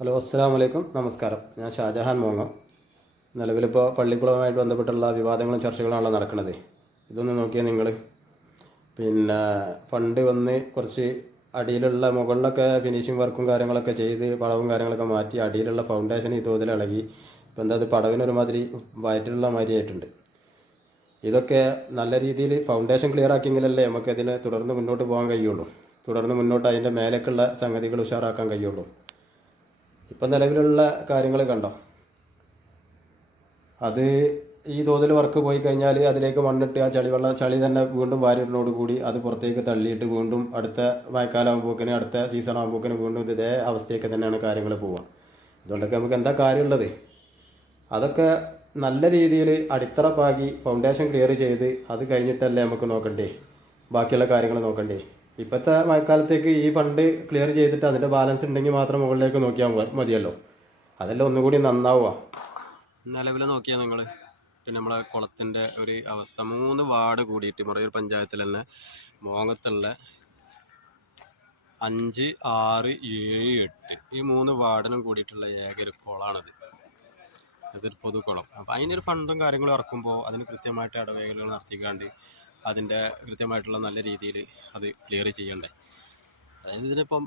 Hello, അസ്സലാമു അലൈക്കും. നമസ്കാരം. ഞാൻ ഷാജഹാൻ മോങ്ങം. നിലവിലിപ്പോൾ പള്ളിക്കുളവുമായിട്ട് ബന്ധപ്പെട്ടുള്ള വിവാദങ്ങളും ചർച്ചകളാണല്ലോ നടക്കുന്നത്. ഇതൊന്ന് നോക്കിയാൽ നിങ്ങൾ ഫണ്ട് വന്ന് കുറച്ച് അടിയിലുള്ള മുകളിലൊക്കെ ഫിനിഷിംഗ് വർക്കും കാര്യങ്ങളൊക്കെ ചെയ്ത് പടവും കാര്യങ്ങളൊക്കെ മാറ്റി അടിയിലുള്ള ഫൗണ്ടേഷൻ ഈ തോതിൽ ഇളകി ഇപ്പോൾ എന്താ അത് പടവിനൊരുമാതിരി വയറ്റിലുള്ള മാതിരിയായിട്ടുണ്ട്. ഇതൊക്കെ നല്ല രീതിയിൽ ഫൗണ്ടേഷൻ ക്ലിയർ ആക്കിയെങ്കിലല്ലേ നമുക്ക് ഇതിന് തുടർന്ന് മുന്നോട്ട് പോകാൻ കഴിയുള്ളൂ. തുടർന്ന് മുന്നോട്ട് അതിൻ്റെ മേലേക്കുള്ള സംഗതികൾ ഉഷാറാക്കാൻ കഴിയുള്ളൂ. ഇപ്പം നിലവിലുള്ള കാര്യങ്ങൾ കണ്ടോ, അത് ഈ തോതിൽ വർക്ക് പോയി കഴിഞ്ഞാൽ അതിലേക്ക് മണ്ണിട്ട് ആ ചളി തന്നെ വീണ്ടും വാരിടുന്നതോടുകൂടി അത് പുറത്തേക്ക് തള്ളിയിട്ട് വീണ്ടും അടുത്ത മഴക്കാലം ആകുമ്പോക്കിന് അടുത്ത സീസൺ ആകുമ്പോക്കിന് വീണ്ടും ഇതേ അവസ്ഥയൊക്കെ തന്നെയാണ് കാര്യങ്ങൾ പോവുക. അതുകൊണ്ടൊക്കെ നമുക്ക് എന്താ കാര്യമുള്ളത്? അതൊക്കെ നല്ല രീതിയിൽ അടിത്തറ പാകി ഫൗണ്ടേഷൻ ക്ലിയർ ചെയ്ത് അത് കഴിഞ്ഞിട്ടല്ലേ നമുക്ക് നോക്കണ്ടേ ബാക്കിയുള്ള കാര്യങ്ങൾ നോക്കണ്ടേ. ഇപ്പോഴത്തെ മഴക്കാലത്തേക്ക് ഈ ഫണ്ട് ക്ലിയർ ചെയ്തിട്ട് അതിൻ്റെ ബാലൻസ് ഉണ്ടെങ്കിൽ മാത്രം മുകളിലേക്ക് നോക്കിയാൽ മതിയല്ലോ. അതെല്ലാം ഒന്നുകൂടി നന്നാവുക. നിലവിൽ നോക്കിയാൽ നിങ്ങൾ നമ്മളെ കുളത്തിൻ്റെ ഒരു അവസ്ഥ 3 വാർഡ് കൂടിയിട്ട് മുറയൂർ പഞ്ചായത്തിൽ തന്നെ മോങ്ങത്തുള്ള 5, 6, 7, 8 ഈ 3 വാർഡിനും കൂടിയിട്ടുള്ള ഏക ഒരു കുളമാണിത്. ഇതൊരു പൊതുക്കുളം. അപ്പോൾ അതിനൊരു ഫണ്ടും കാര്യങ്ങളും ഇറക്കുമ്പോൾ അതിന് കൃത്യമായിട്ട് ഇടവേളകൾ നടത്തിക്കാണ്ട് അതിൻ്റെ കൃത്യമായിട്ടുള്ള നല്ല രീതിയിൽ അത് ക്ലിയർ ചെയ്യണ്ടേ. അതായത് ഇതിനിപ്പം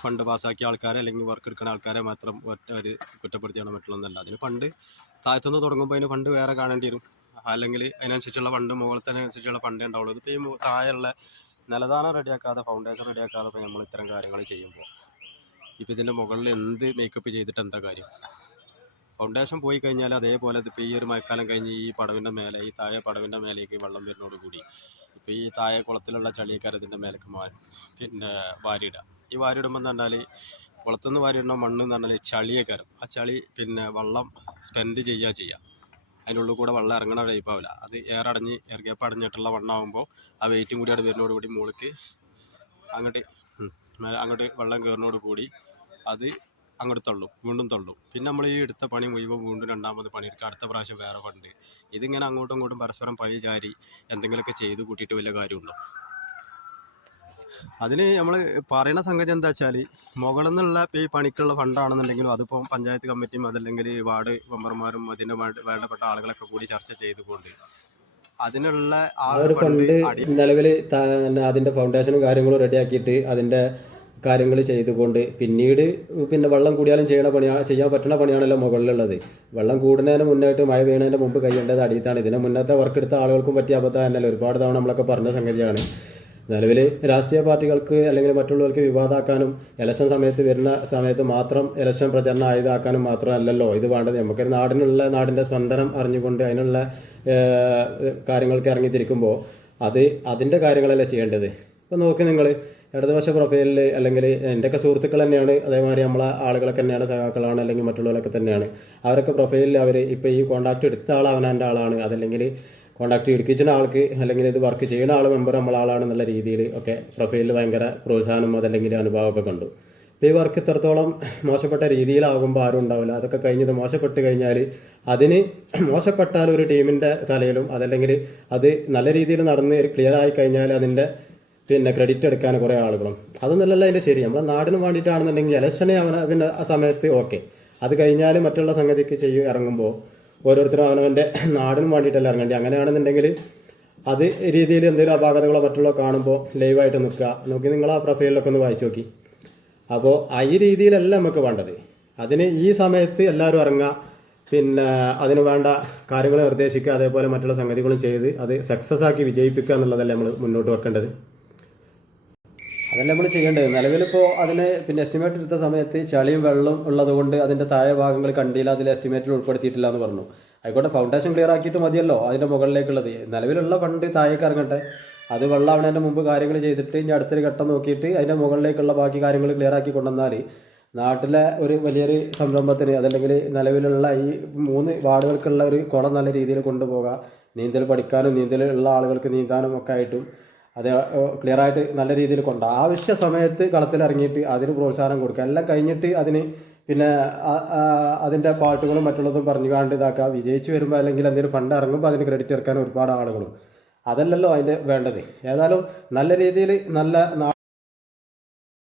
ഫണ്ട് പാസ്സാക്കിയ ആൾക്കാരെ അല്ലെങ്കിൽ വർക്ക് എടുക്കുന്ന ആൾക്കാരെ മാത്രം ഒരു കുറ്റപ്പെടുത്തിയാണ് മറ്റുള്ളതൊന്നല്ല. അതിന് ഫണ്ട് താഴത്തുനിന്ന് തുടങ്ങുമ്പോൾ അതിന് ഫണ്ട് വേറെ കാണേണ്ടി വരും, അല്ലെങ്കിൽ അതിനനുസരിച്ചുള്ള ഫണ്ട് മുകളിലത്തിനനുസരിച്ചുള്ള ഫണ്ടേ ഉണ്ടാവുള്ളൂ. ഇപ്പോൾ ഈ താഴെയുള്ള നിലദാനം റെഡിയാക്കാതെ ഫൗണ്ടേഷൻ റെഡിയാക്കാതെ ഇപ്പോൾ നമ്മൾ ഇത്തരം കാര്യങ്ങൾ ചെയ്യുമ്പോൾ ഇപ്പോൾ ഇതിൻ്റെ മുകളിൽ എന്ത് മേക്കപ്പ് ചെയ്തിട്ട് എന്താ കാര്യം? ഫൗണ്ടേഷൻ പോയി കഴിഞ്ഞാൽ അതേപോലെ ഇപ്പോൾ ഈ ഒരു മഴക്കാലം കഴിഞ്ഞ് ഈ പടവിൻ്റെ മേലെ ഈ താഴെ പടവിൻ്റെ മേലേക്ക് വെള്ളം വരുന്നതോടുകൂടി ഇപ്പോൾ ഈ താഴെ കുളത്തിലുള്ള ചളിയൊക്കെ ഇതിൻ്റെ മേലേക്ക് വാരിയിടുക. ഈ വാരിയിടുമ്പോൾ എന്ന് പറഞ്ഞാൽ കുളത്തുനിന്ന് വാരിയിടുന്ന മണ്ണ് എന്ന് പറഞ്ഞാൽ ചളിയൊക്കെ വരും. ആ ചളി വെള്ളം സ്പെൻഡ് ചെയ്യുക. അതിൻ്റെ ഉള്ളിൽ കൂടെ വെള്ളം ഇറങ്ങണ ടൈപ്പാവില്ല. അത് ഇറങ്ങിയപ്പോൾ അടഞ്ഞിട്ടുള്ള മണ്ണാകുമ്പോൾ ആ വെയിറ്റും കൂടി അവിടെ വരുന്നതോടുകൂടി മുകളിലേക്ക് അങ്ങോട്ട് വെള്ളം കയറുന്നതോടുകൂടി അത് അങ്ങോട്ട് വീണ്ടും തള്ളും. പിന്നെ നമ്മൾ ഈ എടുത്ത പണി മുഴുവൻ വീണ്ടും രണ്ടാമത് പണിയെടുക്കുക, അടുത്ത പ്രാവശ്യം വേറെ ഫണ്ട്. ഇതിങ്ങനെ അങ്ങോട്ടും ഇങ്ങോട്ടും പരസ്പരം പഴി ചാരി എന്തെങ്കിലുമൊക്കെ ചെയ്ത് കൂട്ടിയിട്ട് വലിയ കാര്യമുണ്ടോ? അതിന് നമ്മൾ പറയുന്ന സംഗതി എന്താ വെച്ചാൽ മുകളിൽ നിന്നുള്ള ഈ പണിക്കുള്ള ഫണ്ടാണെന്നുണ്ടെങ്കിലും അതിപ്പോൾ പഞ്ചായത്ത് കമ്മിറ്റിയും അതല്ലെങ്കിൽ വാർഡ് മെമ്പർമാരും അതിന് വേണ്ടപ്പെട്ട ആളുകളൊക്കെ കൂടി ചർച്ച ചെയ്തുകൊണ്ട് അതിനുള്ള ആ ഒരു ഫണ്ട് നിലവിൽ അതിൻ്റെ ഫൗണ്ടേഷനും കാര്യങ്ങളും റെഡിയാക്കിയിട്ട് അതിൻ്റെ കാര്യങ്ങൾ ചെയ്തുകൊണ്ട് പിന്നീട് വെള്ളം കൂടിയാലും ചെയ്യാൻ പറ്റുന്ന പണിയാണല്ലോ മുകളിലുള്ളത്. വെള്ളം കൂടുന്നതിന് മുന്നായിട്ട് മഴ വീണതിന് മുമ്പ് കഴിയേണ്ടത് അടിയത്താണ്. ഇതിന് മുന്നത്തെ വർക്ക് എടുത്ത ആളുകൾക്കും പറ്റിയ അബദ്ധം തന്നെയല്ല. ഒരുപാട് തവണ നമ്മളൊക്കെ പറഞ്ഞ സംഗതിയാണ്. നിലവിൽ രാഷ്ട്രീയ പാർട്ടികൾക്ക് അല്ലെങ്കിൽ മറ്റുള്ളവർക്ക് വിവാദമാക്കാനും ഇലക്ഷൻ വരുന്ന സമയത്ത് മാത്രം ഇലക്ഷൻ പ്രചരണം ആയുധാക്കാനും മാത്രമല്ലല്ലോ ഇത് വേണ്ടത്. നമുക്കൊരു നാടിൻ്റെ സ്പന്ദനം അറിഞ്ഞുകൊണ്ട് അതിനുള്ള കാര്യങ്ങൾക്ക് ഇറങ്ങിത്തിരിക്കുമ്പോൾ അതിൻ്റെ കാര്യങ്ങളല്ലേ ചെയ്യേണ്ടത്. ഇപ്പോൾ നോക്കി നിങ്ങൾ ഇടതുപക്ഷ പ്രൊഫൈലിൽ അല്ലെങ്കിൽ എൻ്റെയൊക്കെ സുഹൃത്തുക്കൾ തന്നെയാണ്, അതേമാതിരി നമ്മളെ ആളുകളൊക്കെ തന്നെയാണ്, സഖാക്കളാണ് അല്ലെങ്കിൽ മറ്റുള്ളവരൊക്കെ തന്നെയാണ്. അവരൊക്കെ പ്രൊഫൈലിൽ അവർ ഇപ്പോൾ ഈ കോൺടാക്ട് എടുത്ത ആൾ അവനാൻ്റെ ആളാണ്, അതല്ലെങ്കിൽ കോൺടാക്ട് എടുപ്പിച്ച ആൾക്ക് അല്ലെങ്കിൽ ഇത് വർക്ക് ചെയ്യുന്ന ആൾ മെമ്പർ നമ്മളാളാണെന്നുള്ള രീതിയിൽ ഒക്കെ പ്രൊഫൈലിൽ ഭയങ്കര പ്രോത്സാഹനം അതല്ലെങ്കിൽ അനുഭവമൊക്കെ കണ്ടു. ഇപ്പോൾ ഈ വർക്ക് ഇത്രത്തോളം മോശപ്പെട്ട രീതിയിലാകുമ്പോൾ ആരും ഉണ്ടാവില്ല. അതൊക്കെ കഴിഞ്ഞത് മോശപ്പെട്ട് കഴിഞ്ഞാൽ അതിന് മോശപ്പെട്ടാൽ ഒരു ടീമിൻ്റെ തലയിലും അതല്ലെങ്കിൽ അത് നല്ല രീതിയിൽ നടന്ന് ക്ലിയർ ആയി കഴിഞ്ഞാൽ അതിൻ്റെ ക്രെഡിറ്റ് എടുക്കാൻ കുറേ ആളുകളും അതൊന്നുമല്ലല്ലോ അതിൻ്റെ ശരി. നമ്മളെ നാടിന് വേണ്ടിയിട്ടാണെന്നുണ്ടെങ്കിൽ ഇലക്ഷനെ ആ സമയത്ത് ഓക്കെ, അത് കഴിഞ്ഞാൽ മറ്റുള്ള സംഗതിക്ക് ഇറങ്ങുമ്പോൾ ഓരോരുത്തരും അവനവൻ്റെ നാടിനും വേണ്ടിയിട്ടല്ല ഇറങ്ങേണ്ടി. അങ്ങനെയാണെന്നുണ്ടെങ്കിൽ അത് രീതിയിൽ എന്തെങ്കിലും അപാകതകളോ മറ്റുള്ളോ കാണുമ്പോൾ ലൈവായിട്ട് നോക്കി നിങ്ങൾ ആ പ്രൊഫൈലിലൊക്കെ ഒന്ന് വായിച്ചു നോക്കി. അപ്പോൾ ഈ രീതിയിലല്ല നമുക്ക് വേണ്ടത്. അതിന് ഈ സമയത്ത് എല്ലാവരും ഇറങ്ങുക, അതിന് വേണ്ട കാര്യങ്ങൾ നിർദ്ദേശിക്കുക, അതേപോലെ മറ്റുള്ള സംഗതികളും ചെയ്ത് അത് സക്സസ് ആക്കി വിജയിപ്പിക്കുക എന്നുള്ളതല്ലേ നമ്മൾ മുന്നോട്ട് വെക്കേണ്ടത്. അതല്ല നമ്മൾ ചെയ്യേണ്ടത്. നിലവിലിപ്പോൾ അതിന് എസ്റ്റിമേറ്റ് എടുത്ത സമയത്ത് ചളിയും വെള്ളം ഉള്ളതുകൊണ്ട് അതിൻ്റെ താഴെ ഭാഗങ്ങൾ കണ്ടില്ല, അതിൽ എസ്റ്റിമേറ്റിൽ ഉൾപ്പെടുത്തിയിട്ടില്ല എന്ന് പറഞ്ഞു. ആയിക്കോട്ടെ, ഫൗണ്ടേഷൻ ക്ലിയർ ആക്കിയിട്ട് മതിയല്ലോ അതിൻ്റെ മുകളിലേക്കുള്ളത്. നിലവിലുള്ള ഫണ്ട് താഴേക്ക് ഇറങ്ങട്ടെ, അത് വെള്ളം ആവുന്നതിൻ്റെ മുമ്പ് കാര്യങ്ങൾ ചെയ്തിട്ട് ഇനി അടുത്തൊരു ഘട്ടം നോക്കിയിട്ട് അതിൻ്റെ മുകളിലേക്കുള്ള ബാക്കി കാര്യങ്ങൾ ക്ലിയർ ആക്കി കൊണ്ടുവന്നാൽ നാട്ടിലെ ഒരു വലിയൊരു സംരംഭത്തിന് അതല്ലെങ്കിൽ നിലവിലുള്ള ഈ 3 വാർഡുകൾക്കുള്ള ഒരു കുളം നല്ല രീതിയിൽ കൊണ്ടുപോകാം. നീന്തൽ പഠിക്കാനും നീന്തലുള്ള ആളുകൾക്ക് നീന്താനും ഒക്കെ ആയിട്ടും അത് ക്ലിയറായിട്ട് നല്ല രീതിയിൽ ആവശ്യ സമയത്ത് കളത്തിലിറങ്ങിയിട്ട് അതിന് പ്രോത്സാഹനം കൊടുക്കുക. എല്ലാം കഴിഞ്ഞിട്ട് അതിന് അതിൻ്റെ പാട്ടുകളും മറ്റുള്ളതും പറഞ്ഞുകൊണ്ട് ഇതാക്കുക. വിജയിച്ച് വരുമ്പോൾ അല്ലെങ്കിൽ എന്തെങ്കിലും ഫണ്ട് ഇറങ്ങുമ്പോൾ അതിന് ക്രെഡിറ്റ് എടുക്കാൻ ഒരുപാട് ആളുകളും അതല്ലല്ലോ അതിൻ്റെ വേണ്ടത്. ഏതായാലും നല്ല രീതിയിൽ നല്ല